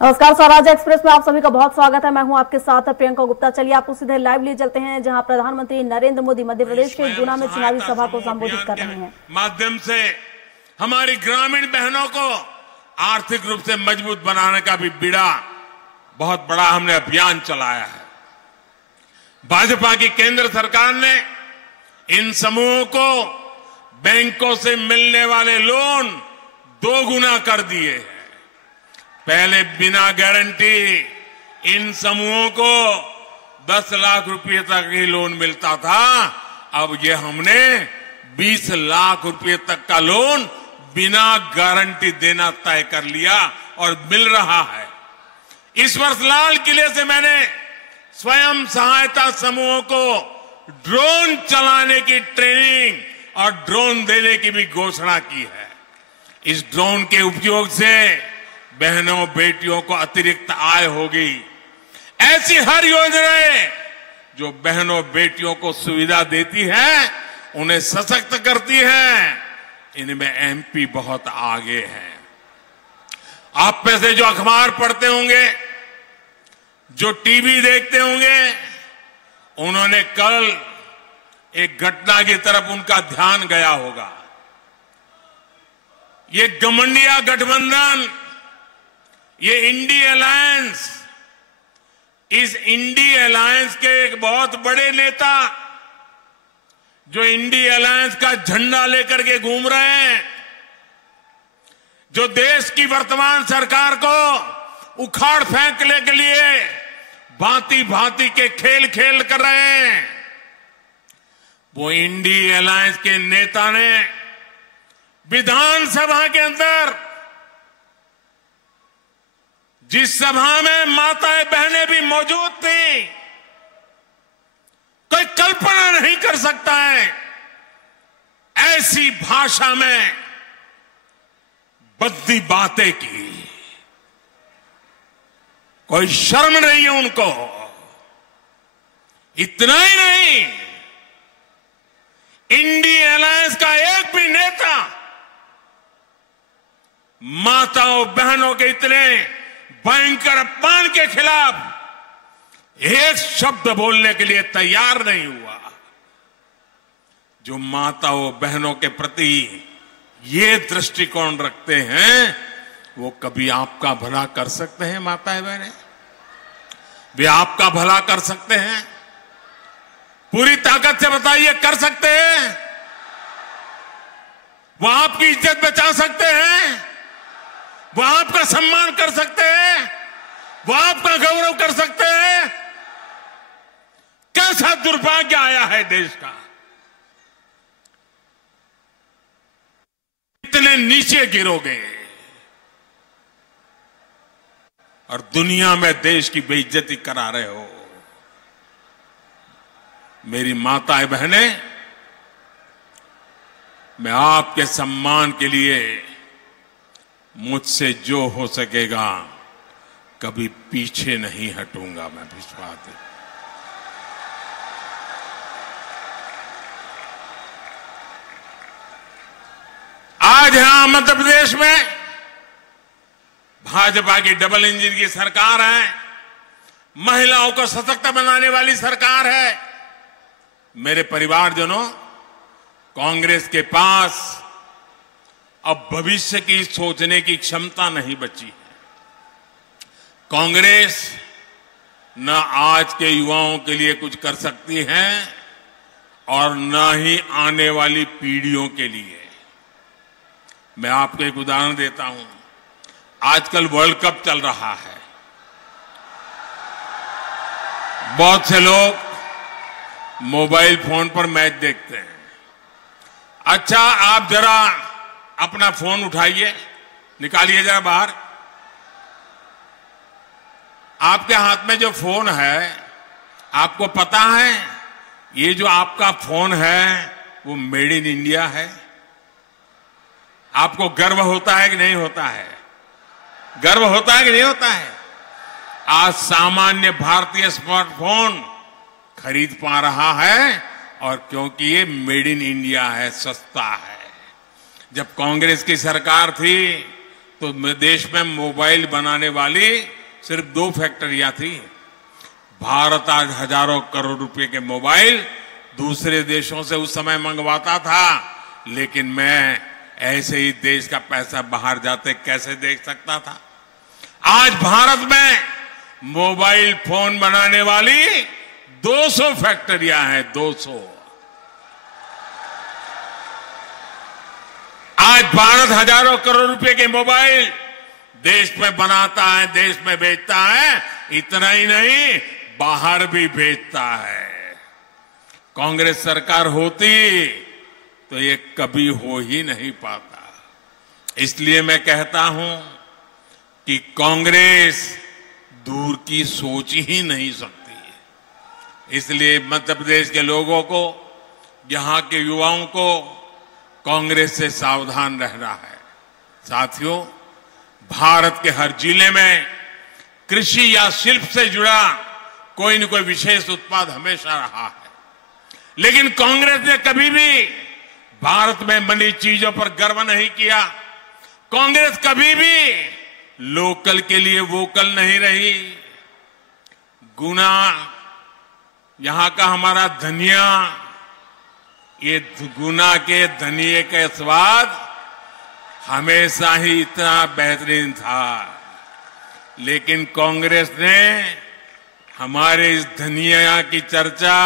नमस्कार, स्वराज एक्सप्रेस में आप सभी का बहुत स्वागत है। मैं हूं आपके साथ प्रियंका गुप्ता। चलिए आपको सीधे लाइव ले चलते हैं जहां प्रधानमंत्री नरेंद्र मोदी मध्य प्रदेश के गुना में चुनावी सभा को संबोधित कर रहे हैं। माध्यम से हमारी ग्रामीण बहनों को आर्थिक रूप से मजबूत बनाने का भी बीड़ा बहुत बड़ा हमने अभियान चलाया है। भाजपा की केंद्र सरकार ने इन समूहों को बैंकों से मिलने वाले लोन 2 गुना कर दिए हैं। पहले बिना गारंटी इन समूहों को 10 लाख रुपए तक ही लोन मिलता था। अब ये हमने 20 लाख रुपए तक का लोन बिना गारंटी देना तय कर लिया और मिल रहा है। इस वर्ष लाल किले से मैंने स्वयं सहायता समूहों को ड्रोन चलाने की ट्रेनिंग और ड्रोन देने की भी घोषणा की है। इस ड्रोन के उपयोग से बहनों बेटियों को अतिरिक्त आय होगी। ऐसी हर योजनाएं जो बहनों बेटियों को सुविधा देती है, उन्हें सशक्त करती है, इनमें एमपी बहुत आगे है। आप में से जो अखबार पढ़ते होंगे, जो टीवी देखते होंगे, उन्होंने कल एक घटना की तरफ उनका ध्यान गया होगा। ये गठबंधन गठबंधन, ये इंडी अलायंस, इस इंडी अलायंस के एक बहुत बड़े नेता जो इंडी अलायंस का झंडा लेकर के घूम रहे हैं, जो देश की वर्तमान सरकार को उखाड़ फेंकने के लिए भांति भांति के खेल खेल कर रहे हैं, वो इंडी अलायंस के नेता ने विधानसभा के अंदर, जिस सभा में माताएं बहनें भी मौजूद थी, कोई कल्पना नहीं कर सकता है ऐसी भाषा में भद्दी बातें की। कोई शर्म नहीं है उनको। इतना ही नहीं, इंडी अलायंस का एक भी नेता माताओं बहनों के इतने भयंकर अपमान के खिलाफ एक शब्द बोलने के लिए तैयार नहीं हुआ। जो माताओं बहनों के प्रति ये दृष्टिकोण रखते हैं, वो कभी आपका भला कर सकते हैं? माताएं बहनें, वे आपका भला कर सकते हैं? पूरी ताकत से बताइए, कर सकते हैं? वो आपकी इज्जत बचा सकते हैं? वो आपका सम्मान कर सकते हैं? वो आपका गौरव कर सकते हैं? कैसा दुर्भाग्य आया है देश का। इतने नीचे गिरोगे और दुनिया में देश की बेइज्जती करा रहे हो। मेरी माताएं बहनें, मैं आपके सम्मान के लिए मुझसे जो हो सकेगा कभी पीछे नहीं हटूंगा। मैं विश्वास है। आज यहां मध्य प्रदेश में भाजपा की डबल इंजन की सरकार है, महिलाओं को सशक्त बनाने वाली सरकार है। मेरे परिवारजनों, कांग्रेस के पास अब भविष्य की सोचने की क्षमता नहीं बची है। कांग्रेस न आज के युवाओं के लिए कुछ कर सकती है और न ही आने वाली पीढ़ियों के लिए। मैं आपको एक उदाहरण देता हूं। आजकल वर्ल्ड कप चल रहा है। बहुत से लोग मोबाइल फोन पर मैच देखते हैं। अच्छा, आप जरा अपना फोन उठाइए, निकालिए जरा बाहर। आपके हाथ में जो फोन है, आपको पता है ये जो आपका फोन है वो मेड इन इंडिया है? आपको गर्व होता है कि नहीं होता है? गर्व होता है कि नहीं होता है? आज सामान्य भारतीय स्मार्टफोन खरीद पा रहा है, और क्योंकि ये मेड इन इंडिया है, सस्ता है। जब कांग्रेस की सरकार थी तो देश में मोबाइल बनाने वाली सिर्फ 2 फैक्ट्रियां थी। भारत आज हजारों करोड़ रुपए के मोबाइल दूसरे देशों से उस समय मंगवाता था, लेकिन मैं ऐसे ही देश का पैसा बाहर जाते कैसे देख सकता था। आज भारत में मोबाइल फोन बनाने वाली 200 फैक्ट्रियां हैं, 200। आज भारत हजारों करोड़ रुपए के मोबाइल देश में बनाता है, देश में बेचता है। इतना ही नहीं, बाहर भी भेजता है। कांग्रेस सरकार होती तो ये कभी हो ही नहीं पाता। इसलिए मैं कहता हूं कि कांग्रेस दूर की सोच ही नहीं सकती। इसलिए मध्य प्रदेश के लोगों को, यहां के युवाओं को कांग्रेस से सावधान रहना है। साथियों, भारत के हर जिले में कृषि या शिल्प से जुड़ा कोई न कोई विशेष उत्पाद हमेशा रहा है, लेकिन कांग्रेस ने कभी भी भारत में बनी चीजों पर गर्व नहीं किया। कांग्रेस कभी भी लोकल के लिए वोकल नहीं रही। गुना, यहां का हमारा धनिया, ये गुना के धनिये का स्वाद हमेशा ही इतना बेहतरीन था, लेकिन कांग्रेस ने हमारे इस धनिया की चर्चा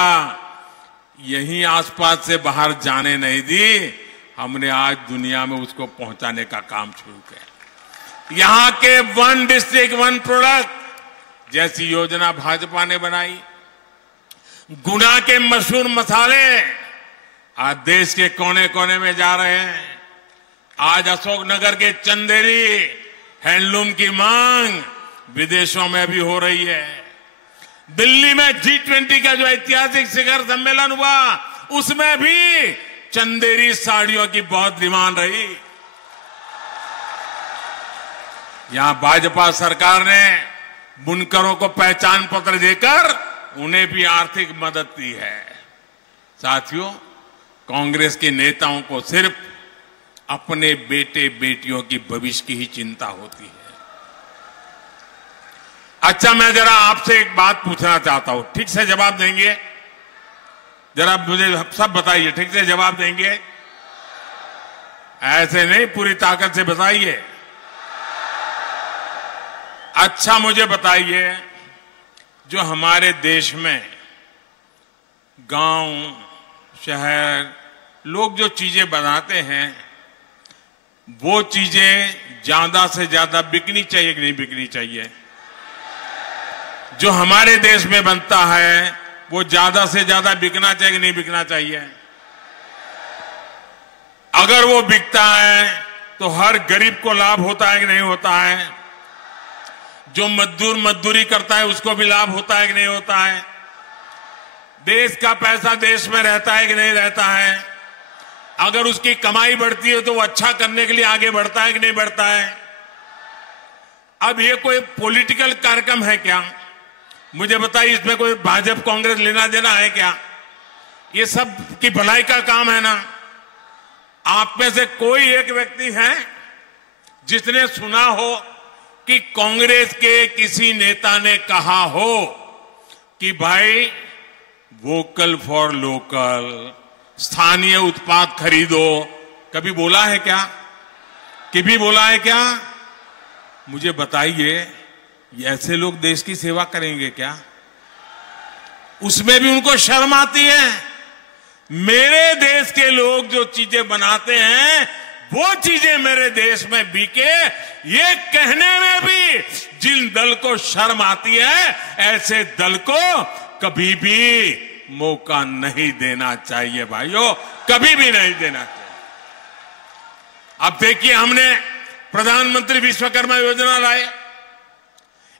यहीं आसपास से बाहर जाने नहीं दी। हमने आज दुनिया में उसको पहुंचाने का काम शुरू किया। यहां के 1 डिस्ट्रिक्ट 1 प्रोडक्ट जैसी योजना भाजपा ने बनाई। गुना के मशहूर मसाले आज देश के कोने कोने में जा रहे हैं। आज अशोकनगर के चंदेरी हैंडलूम की मांग विदेशों में भी हो रही है। दिल्ली में G20 का जो ऐतिहासिक शिखर सम्मेलन हुआ, उसमें भी चंदेरी साड़ियों की बहुत डिमांड रही। यहां भाजपा सरकार ने बुनकरों को पहचान पत्र देकर उन्हें भी आर्थिक मदद दी है। साथियों, कांग्रेस के नेताओं को सिर्फ अपने बेटे बेटियों की भविष्य की ही चिंता होती है। अच्छा, मैं जरा आपसे एक बात पूछना चाहता हूं, ठीक से जवाब देंगे? जरा मुझे सब बताइए, ठीक से जवाब देंगे? ऐसे नहीं, पूरी ताकत से बताइए। अच्छा, मुझे बताइए, जो हमारे देश में गांव, शहर, लोग जो चीजें बनाते हैं, वो चीजें ज्यादा से ज्यादा बिकनी चाहिए कि नहीं बिकनी चाहिए? जो हमारे देश में बनता है वो ज्यादा से ज्यादा बिकना चाहिए कि नहीं बिकना चाहिए? अगर वो बिकता है तो हर गरीब को लाभ होता है कि नहीं होता है? जो मजदूर मजदूरी करता है उसको भी लाभ होता है कि नहीं होता है? देश का पैसा देश में रहता है कि नहीं रहता है? अगर उसकी कमाई बढ़ती है तो वो अच्छा करने के लिए आगे बढ़ता है कि नहीं बढ़ता है? अब ये कोई पॉलिटिकल कार्यक्रम है क्या? मुझे बताइए, इसमें कोई भाजपा कांग्रेस लेना देना है क्या? ये सब की भलाई का काम है ना। आप में से कोई एक व्यक्ति है जिसने सुना हो कि कांग्रेस के किसी नेता ने कहा हो कि भाई वोकल फॉर लोकल, स्थानीय उत्पाद खरीदो? कभी बोला है क्या? कभी बोला है क्या? मुझे बताइए, ये ऐसे लोग देश की सेवा करेंगे क्या? उसमें भी उनको शर्म आती है। मेरे देश के लोग जो चीजें बनाते हैं वो चीजें मेरे देश में बिके, ये कहने में भी जिन दल को शर्म आती है, ऐसे दल को कभी भी मौका नहीं देना चाहिए भाइयों, कभी भी नहीं देना चाहिए। अब देखिए, हमने प्रधानमंत्री विश्वकर्मा योजना लाए।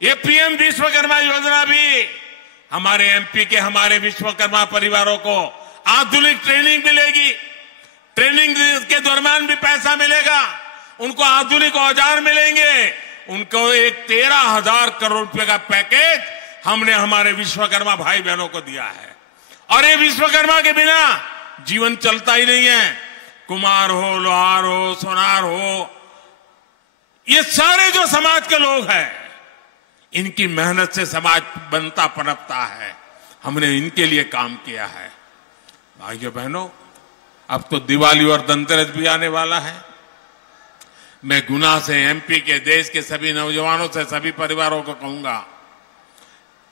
ये पीएम विश्वकर्मा योजना भी हमारे एमपी के हमारे विश्वकर्मा परिवारों को आधुनिक ट्रेनिंग मिलेगी। ट्रेनिंग के दौरान भी पैसा मिलेगा, उनको आधुनिक औजार मिलेंगे, उनको एक 13,000 करोड़ रुपए का पैकेज हमने हमारे विश्वकर्मा भाई बहनों को दिया है। और ये विश्वकर्मा के बिना जीवन चलता ही नहीं है। कुम्हार हो, लोहार हो, सोनार हो, ये सारे जो समाज के लोग हैं, इनकी मेहनत से समाज बनता पनपता है। हमने इनके लिए काम किया है। भाइयों बहनों, अब तो दिवाली और धनतेरस भी आने वाला है। मैं गुना से एमपी के, देश के सभी नौजवानों से, सभी परिवारों को कहूंगा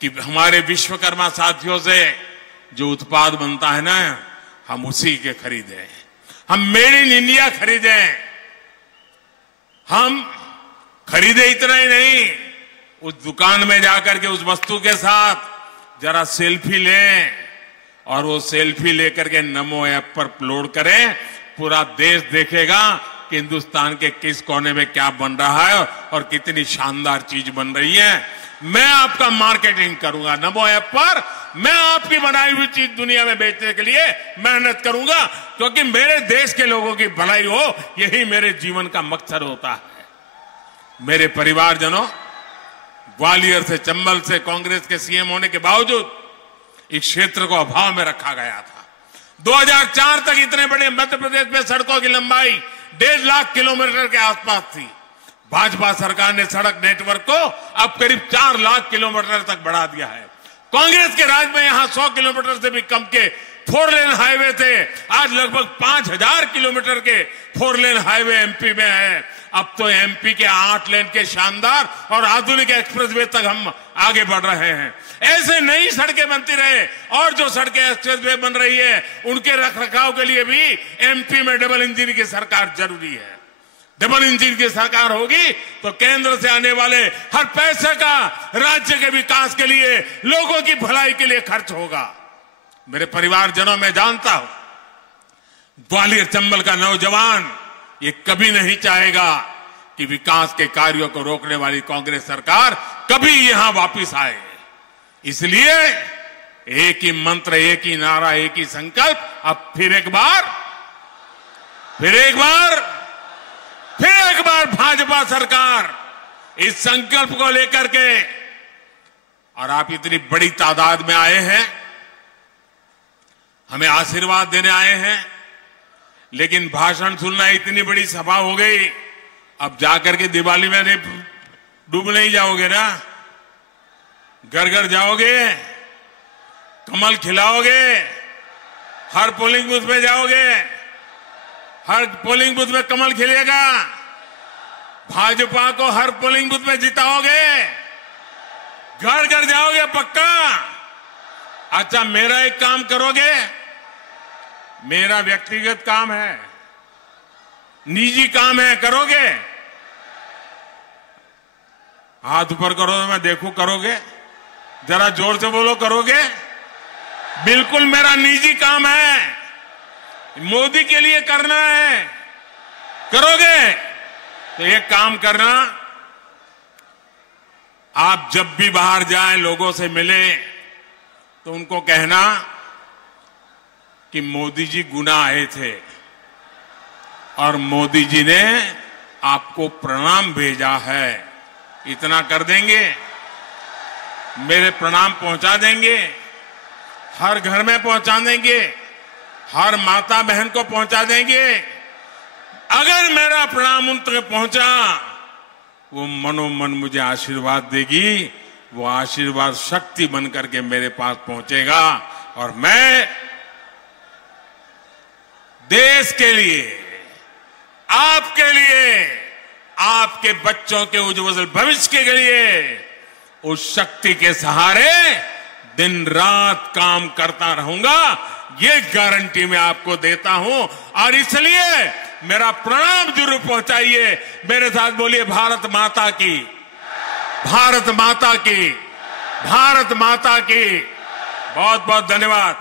कि हमारे विश्वकर्मा साथियों से जो उत्पाद बनता है ना, हम उसी के खरीदें। हम मेड इन इंडिया खरीदें। हम खरीदे इतना ही नहीं, उस दुकान में जाकर के उस वस्तु के साथ जरा सेल्फी लें और वो सेल्फी लेकर के नमो ऐप पर अपलोड करें। पूरा देश देखेगा कि हिंदुस्तान के किस कोने में क्या बन रहा है और कितनी शानदार चीज बन रही है। मैं आपका मार्केटिंग करूंगा नमो ऐप पर। मैं आपकी बनाई हुई चीज दुनिया में बेचने के लिए मेहनत करूंगा, क्योंकि मेरे देश के लोगों की भलाई हो, यही मेरे जीवन का मकसद होता है। मेरे परिवारजनों, ग्वालियर से, चंबल से कांग्रेस के सीएम होने के बावजूद इस क्षेत्र को अभाव में रखा गया था। 2004 तक इतने बड़े मध्य प्रदेश में सड़कों की लंबाई 1.5 लाख किलोमीटर के आसपास थी। भाजपा सरकार ने सड़क नेटवर्क को अब करीब 4 लाख किलोमीटर तक बढ़ा दिया है। कांग्रेस के राज में यहां 100 किलोमीटर से भी कम के 4 लेन हाईवे थे। आज लगभग 5000 किलोमीटर के 4 लेन हाईवे एमपी में है। अब तो एमपी के 8 लेन के शानदार और आधुनिक एक्सप्रेसवे तक हम आगे बढ़ रहे हैं। ऐसे नई सड़कें बनती रहे और जो सड़कें एक्सप्रेसवे बन रही है, उनके रखरखाव के लिए भी एमपी में डबल इंजन की सरकार जरूरी है। डबल इंजन की सरकार होगी तो केंद्र से आने वाले हर पैसे का राज्य के विकास के लिए, लोगों की भलाई के लिए खर्च होगा। मेरे परिवारजनों, मैं जानता हूं ग्वालियर चंबल का नौजवान ये कभी नहीं चाहेगा कि विकास के कार्यों को रोकने वाली कांग्रेस सरकार कभी यहां वापस आए। इसलिए एक ही मंत्र, एक ही नारा, एक ही संकल्प। अब फिर एक बार भाजपा सरकार इस संकल्प को लेकर के, और आप इतनी बड़ी तादाद में आए हैं, हमें आशीर्वाद देने आए हैं, लेकिन भाषण सुनना, इतनी बड़ी सभा हो गई। अब जाकर के दिवाली में डूब नहीं जाओगे ना, घर घर जाओगे, कमल खिलाओगे, हर पोलिंग बूथ में जाओगे, हर पोलिंग बूथ में कमल खिलेगा, भाजपा को हर पोलिंग बूथ में जिताओगे, घर घर जाओगे पक्का। अच्छा, मेरा एक काम करोगे, मेरा व्यक्तिगत काम है, निजी काम है, करोगे? हाथ ऊपर करो तो मैं देखूं, करोगे? जरा जोर से बोलो, करोगे? बिल्कुल मेरा निजी काम है, मोदी के लिए करना है, करोगे? तो एक काम करना, आप जब भी बाहर जाएं, लोगों से मिले, तो उनको कहना कि मोदी जी गुना आए थे और मोदी जी ने आपको प्रणाम भेजा है। इतना कर देंगे, मेरे प्रणाम पहुंचा देंगे, हर घर में पहुंचा देंगे, हर माता बहन को पहुंचा देंगे। अगर मेरा प्रणाम उन तक पहुंचा, वो मनोमन मुझे आशीर्वाद देगी, वो आशीर्वाद शक्ति बनकर के मेरे पास पहुंचेगा और मैं देश के लिए, आपके लिए, आपके बच्चों के उज्जवल भविष्य के लिए उस शक्ति के सहारे दिन रात काम करता रहूंगा। ये गारंटी मैं आपको देता हूं और इसलिए मेरा प्रणाम जरूर पहुंचाइए। मेरे साथ बोलिए, भारत माता की, भारत माता की, भारत माता की। बहुत बहुत धन्यवाद।